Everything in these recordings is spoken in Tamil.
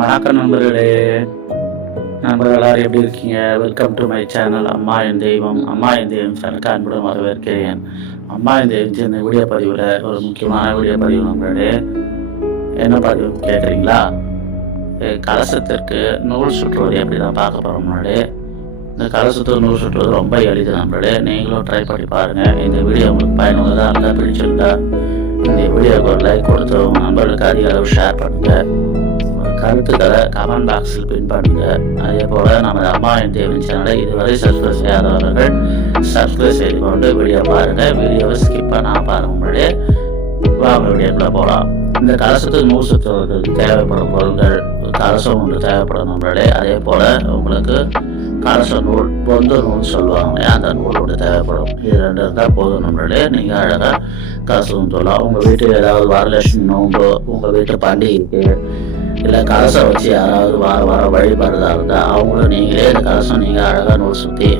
வணக்கம் நண்பர்களே. நண்பர்கள் எல்லாரும் எப்படி இருக்கீங்க? வெல்கம் டு மை சேனல் அம்மா என் தெய்வம். அம்மா என் தெய்வம் சேனலுக்கு அன்புடன் வரவேற்கிறேன். அம்மா என் தெய்வம் இந்த வீடியோ பதிவில் ஒரு முக்கியமான வீடியோ பதிவு நண்பர்களே. என்ன பதிவு கேட்குறீங்களா? கலசத்திற்கு நூல் சுற்றுவது எப்படி தான் பார்க்க போகிறோம் முன்னாடி. இந்த கலசத்துக்கு நூல் சுற்றுவது ரொம்ப எளிது நண்பர்களே. நீங்களும் ட்ரை பண்ணி பாருங்கள். இந்த வீடியோ உங்களுக்கு பயனுள்ளதாக இருந்தால் பிடிச்சிருந்தா இந்த வீடியோவுக்கு ஒரு லைக் கொடுத்து உங்கள் நண்பர்களுக்கு அதிக அளவு ஷேர் பண்ணுங்கள். கருத்துக்களை கமெண்ட் பாக்ஸில் பின் பண்ணுங்க. அதே போல் நமது அம்மா என் தேவன் சேனலை இதுவரை சப்ஸ்கிரைப் செய்யாதவர்கள் சப்ஸ்கிரைப் செய்து கொண்டு வீடியோ பாருங்கள். வீடியோவை ஸ்கிப் பண்ணாமல் பாருங்க. முன்னாடியே வாங்க வீடியோக்குள்ளே போகலாம். இந்த கலசத்துக்கு நூல் சுற்றுவதற்கு தேவைப்படும் பொருட்கள் கலசம் ஒன்று தேவைப்படும் நண்பர்களே. அதே போல் உங்களுக்கு கலச நூல் பொந்து நூல் சொல்லுவாங்க, அந்த நூல் ஒன்று தேவைப்படும். இது ரெண்டு இருந்தால் போதும் நண்பர்களே. நீங்கள் அழகாக கலசம் சொல்லலாம். உங்கள் வீட்டில் ஏதாவது வரலட்சுமி நோம்பு, உங்கள் வீட்டு பண்டிகைக்கு இல்லை கலசம் வச்சு யாராவது வார வழிபாடுதா இருந்தால் அவங்களும் நீங்களே இந்த கலசம் நீங்கள் அழகாக நூல் சுற்றி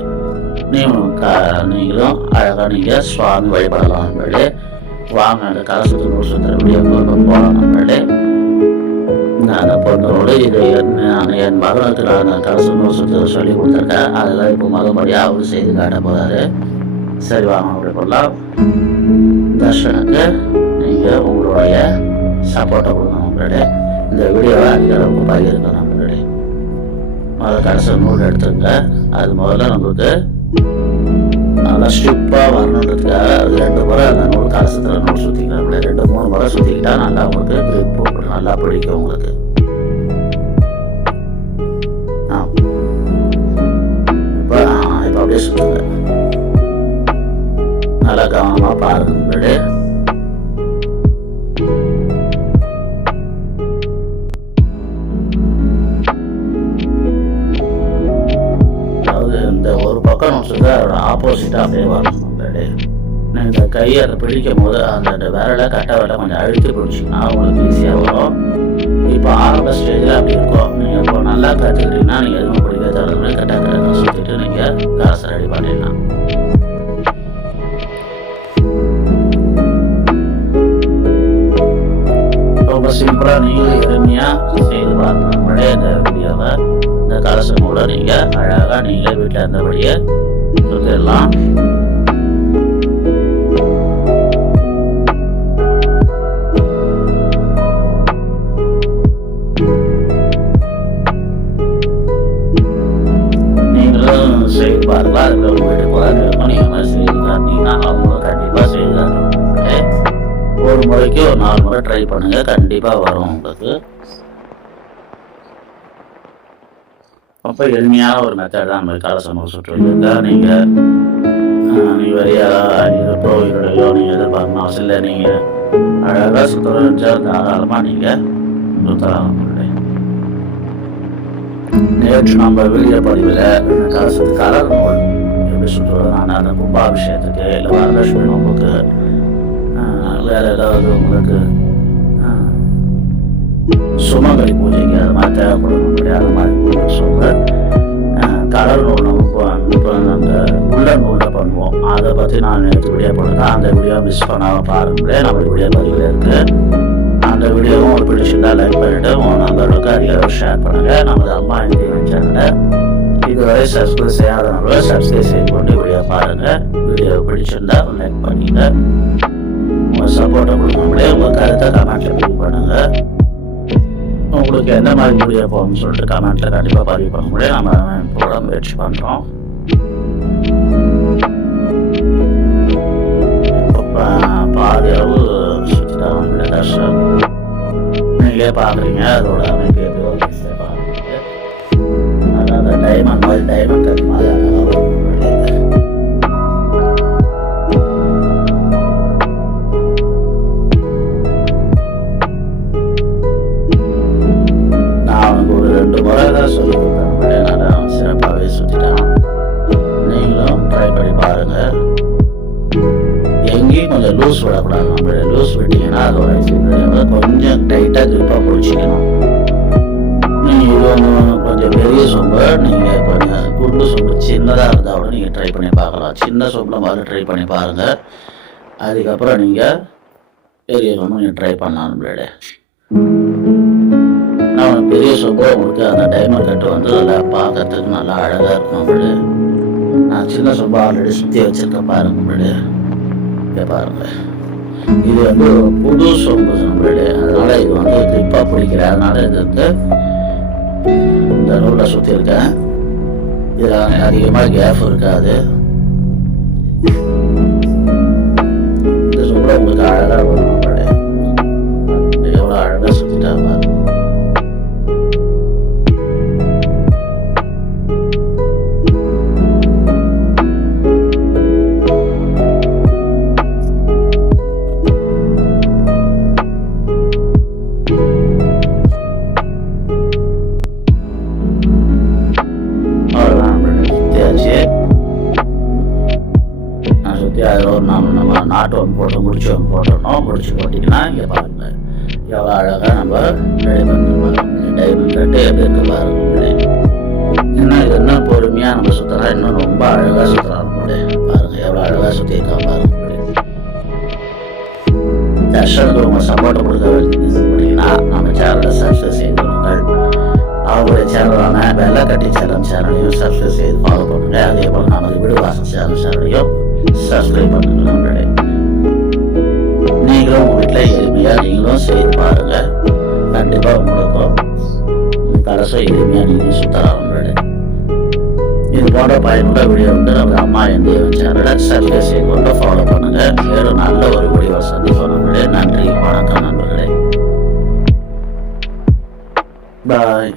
நீங்களும் அழகாக நீங்கள் சுவாமி வழிபடலாம் நண்பர்களே. வாங்க அந்த கலசத்தை நூல் சுற்றுற வீடியோ போகலாம் நண்பர்களே. அந்த பொண்ணோடு இது நான் என் மகனுக்கு நான் அந்த கலசம் நூல் சுற்றுற சொல்லி கொடுத்துருக்கேன். அதெல்லாம் இப்போ மறுபடியும் அவர் செய்து காட்ட போகிறாரு. சரி வாங்க அப்படி போடலாம். தர்ஷனுக்கு நீங்கள் உங்களுடைய சப்போர்ட்டை கொடுங்க நண்பர்களே. இந்த வீடியோவை அதிக அளவுக்கு பகிர்ந்து நண்பர்களே. முதல்ல கடைசி நூல் எடுத்துங்க. அது முதல்ல நம்மளுக்கு நல்லா ஸ்டிப்பாக வரணுன்றதுக்காக அது 2 முறை அந்த நூல் கலசத்தில் நூல் சுற்றிக்கலாம். 2-3 முறை சுற்றிக்கிட்டா நல்லா உங்களுக்கு கிரிப்பு நல்லா பிடிக்கும் உங்களுக்கு. இப்போ அப்படியே சுற்றுங்க. நல்லா கவனமாக பாருங்க நண்பர்களே. இந்த ஒரு பக்கம் நம்ம சொல்ல அதோட ஆப்போசிட்டாக அப்படியே வரணும் நண்பர்களே. நீங்கள் இந்த கையை அதை பிடிக்கும் போது அந்த விரலை கட்டை விரலை கொஞ்சம் அழுத்தி பிடிச்சிங்கன்னா உங்களுக்கு ஈஸியாக வரும். இப்போ ஆரம்ப ஸ்டேஜில் அப்படி இருக்கும். நீங்கள் இப்போ நல்லா கற்றுக்கிட்டீங்கன்னா நீங்கள் எதுவும் பிடிக்க தரதுமே கட்டாக சுற்றிட்டு நீங்கள் காசை ரெடி பண்ணிடலாம். ரொம்ப சிம்பிளாக நீங்களும் எளிமையாக செய்து பார்க்கணும் நண்பர்களே. இந்த வீடியோவை இந்த கலசம் கூட நீங்கள் அழகாக நீங்கள் வீட்டில் இருந்தபடியே சுற்றிடலாம். நீங்களும் செய்து பாருங்களா. அதில் உங்கள் வீட்டு குழந்தைகளுக்கும் நீங்கள் மாதிரி செய்து காட்டினீங்கன்னா அவங்களும் கண்டிப்பாக செய்து காட்டுவாங்க. ஒரு முறைக்கு ஒரு 4 முறை ட்ரை பண்ணுங்கள். கண்டிப்பாக வரும் உங்களுக்கு. ரொம்ப எளிமையான ஒரு மெத்தட் தான் நம்ம கலசம் நூல் சுற்றுவதற்கா. நீங்கள் வரியாக 5 ரூபாயோ நீங்கள் எதிர்பார்க்கணும் அவசியம் இல்லை. நீங்கள் அழகாக சுற்றுறா தாராளமாக நீங்கள் சுற்றலாம். நேற்று நம்ம வீடியோ பதிவில் கலசத்துக்கு கலர் நூல் எப்படி சுற்றுவதுனா அந்த கும்பாபிஷேகத்துக்கு இல்லை வரலட்சுமி நோம்புக்கு வேறு ஏதாவது உங்களுக்கு சுமங்கலி பூஜைக்கு அது மாதிரி தேவைப்படும். அது மாதிரி சொல்ல கலர் நூல் நம்ம அந்த உள்ள நூலில் பண்ணுவோம். அதை பற்றி நான் நேற்று வீடியோ போட்டுருக்கேன். அந்த வீடியோ மிஸ் பண்ணாமல் பாருங்களேன். நம்ம வீடியோ பதிவில் இருக்குது. அந்த வீடியோவும் ஒரு பிடிச்சிருந்தா லைக் பண்ணிவிட்டு உங்கள் நண்பர்களுக்கு அதிக அளவு ஷேர் பண்ணுங்கள். நமது அம்மா என் தெய்வம் சேனலை இதுவரை சப்ஸ்கிரைப் செய்யாதவங்களும் சப்ஸ்கிரைப் செய்து கொண்டு வீடியோ பாருங்கள். வீடியோ பிடிச்சிருந்தா லைக் பண்ணிங்க. உங்கள் சப்போர்ட்டை கொடுக்க உங்கள் கருத்தை கமெண்ட்டில் பதிவு பண்ணுங்கள். உங்களுக்கு எந்த மாதிரி வீடியோ போகணும்னு சொல்லிட்டு கமெண்ட்டில் கண்டிப்பாக பதிவு பண்ண முடியும். நம்ம போட முயற்சி பண்ணுறோம். இப்போ பாதி அளவு சுற்றிட்டாங்க தர்ஷன் நீங்களே பார்க்குறீங்க. அதோட அமைப்பு எப்படி பாருங்க. அதாவது டைமண்ட் மாதிரி டைமண்ட் கட் மாதிரி ஒரு 2 முறை தான் சொல்லி கொடுத்தேன். நல்லா சிறப்பாகவே சுற்றிட்டான். நீங்களும் ட்ரை பண்ணி பாருங்கள். எங்கேயும் கொஞ்சம் லூஸ் விடக்கூடாது. நம்ம லூஸ் விட்டீங்கன்னா அதோட கொஞ்சம் டைட்டாக கிரிப்பாக பிடிச்சிக்கணும். நீங்கள் கொஞ்சம் பெரிய சொம்பை நீங்கள் கொஞ்சம் குண்டு சொம்பு சின்னதாக இருந்தால் கூட நீங்கள் ட்ரை பண்ணி பார்க்கலாம். சின்ன சொம்பில் மாதிரி ட்ரை பண்ணி பாருங்கள். அதுக்கப்புறம் நீங்கள் பெரிய சொம்பு நீங்கள் ட்ரை பண்ணலாம். நம்மளோட நான் பெரிய சொல்ல உங்களுக்கு அந்த டைமண்ட் கட்டு வந்து நல்லா பார்க்கறதுக்கு நல்லா அழகாக இருக்கும் நம்மளு. நான் சின்ன சொம்பு ஆல்ரெடி சுற்றி வச்சுருக்கேன் பாருங்க நம்மளு. இங்கே பாருங்கள், இது வந்து புது சொம்பு நம்மளு. அதனால இது வந்து கிரிப்பாக பிடிக்கிறேன். அதனால இதுக்கு இந்த நூலில் சுற்றிருக்கேன். இதில் அதிகமாக கேப் இருக்காது. இந்த சொம்பு உங்களுக்கு அழகாக வரும் நம்மளு. எவ்வளோ அழகாக சுற்றிட்டாங்க. அதில் ஒரு நம்ம நாட்டு ஒன்று போட்டு முடிச்சு ஒன்று போட்டுடணும். முடிச்சு போட்டிங்கன்னா இங்கே பாருங்கள் எவ்வளோ அழகாக நம்ம டைமண்ட் கட்டு எப்படி இருக்க பாருங்க. இன்னும் இது இன்னும் பொறுமையாக நம்ம சுற்றலாம். இன்னும் ரொம்ப அழகாக சுற்றலாம். பாருங்கள் எவ்வளோ அழகாக சுற்றிருக்கோம் பாருங்க. தர்ஷனுக்கு உங்கள் சப்போர்ட்டை கொடுக்க வேண்டியதுன்னா நம்ம சேனலை சப்ஸ்கிரைப் செய்துள்ளுங்கள். அவங்களுடைய சேனலான வெள்ளைக்கட்டி சேனலையும் சப்ஸ்கிரைப் செய்து ஃபாலோ பண்ணுங்கள். அதே போல் நமது விடுவாசம் சேனலையும் சப்ஸ்கிரைப் பண்ணுங்க நண்பர்களே. நீங்களும் உங்கள் வீட்டில் எளிமையாக நீங்களும் செய்து பாருங்கள். கண்டிப்பாக உங்களுக்கும் கடைசி எளிமையாக நீங்களும் சுத்தலாம் நண்பர்களே. இது போன்ற பயனுள்ள வீடியோ வந்து நம்ம அம்மா என் தெய்வம் சேனலை சப்ஸ்கிரைப் செய்து கொண்டு ஃபாலோ பண்ணுங்கள். மேலும் நல்ல ஒரு வீடியோ சந்திப்போம் நண்பர்களே. நன்றி, வணக்கம் நண்பர்களே. பாய்.